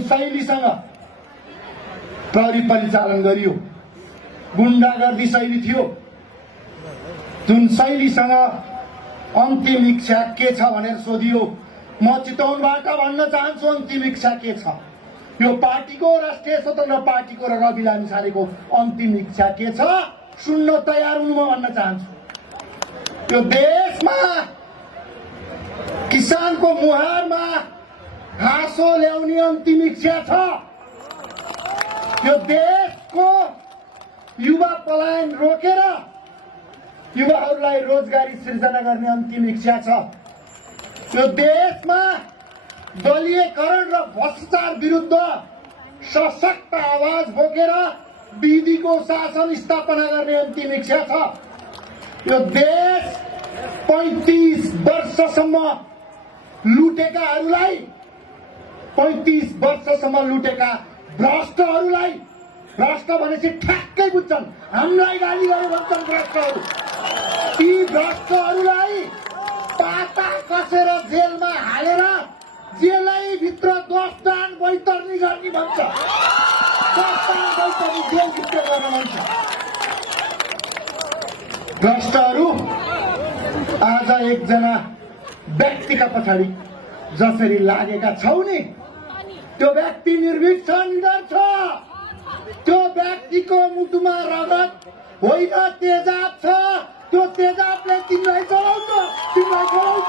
जुन शैलीसँग प्रहरी परिचालन गरियो, गुण्डागर्दी शैली थियो, जुन शैलीसँग अन्तिम इच्छा के छ भनेर सोधियो। म चितवनबाट भन्न चाहन्छु अन्तिम इच्छा के छ। यो पार्टीको, राष्ट्रिय स्वतन्त्र पार्टीको र रवि लामिछानेको अन्तिम इच्छा के छ सुन्न तयार हुनु म भन्न चाहन्छु। यो देशमा किसानको मुहारमा हाँसो ल्याउने अन्तिम इच्छा छ। यो देशको युवा पलायन रोकेर युवाहरूलाई रोजगारी सृजना गर्ने अन्तिम इच्छा छ। यो देशमा दलीयकरण र भ्रष्टाचार विरुद्ध सशक्त आवाज बोकेर विधिको शासन स्थापना गर्ने अन्तिम इच्छा छ। यो देश 35 वर्षसम्म लुटेकाहरूलाई, 35 वर्षसम्म लुटेका भ्रष्टहरूलाई, भ्रष्ट भनेपछि ठ्याक्कै बुझ्छन्, हामीलाई गाली गरे भन्छन् भ्रष्टहरू। ती भ्रष्टहरूलाई पाता कसेर जेलमा हालेर जेलै भित्र 10 दान बैतरनी गर्ने भन्छ। 10 दान बैतरनी जेलभित्र गर्न भन्छ। भ्रष्टहरू आज एकजना व्यक्तिका पछाडि जसरी लागेका छौ नि, त्यो व्यक्ति निर्भीक छ, निडर छ। त्यो व्यक्तिको मुटुमा रगत होइन, तेजाब छ। त्यो तेजाबले तिमीलाई चलाउँछ, तिमीलाई चलाउँछ।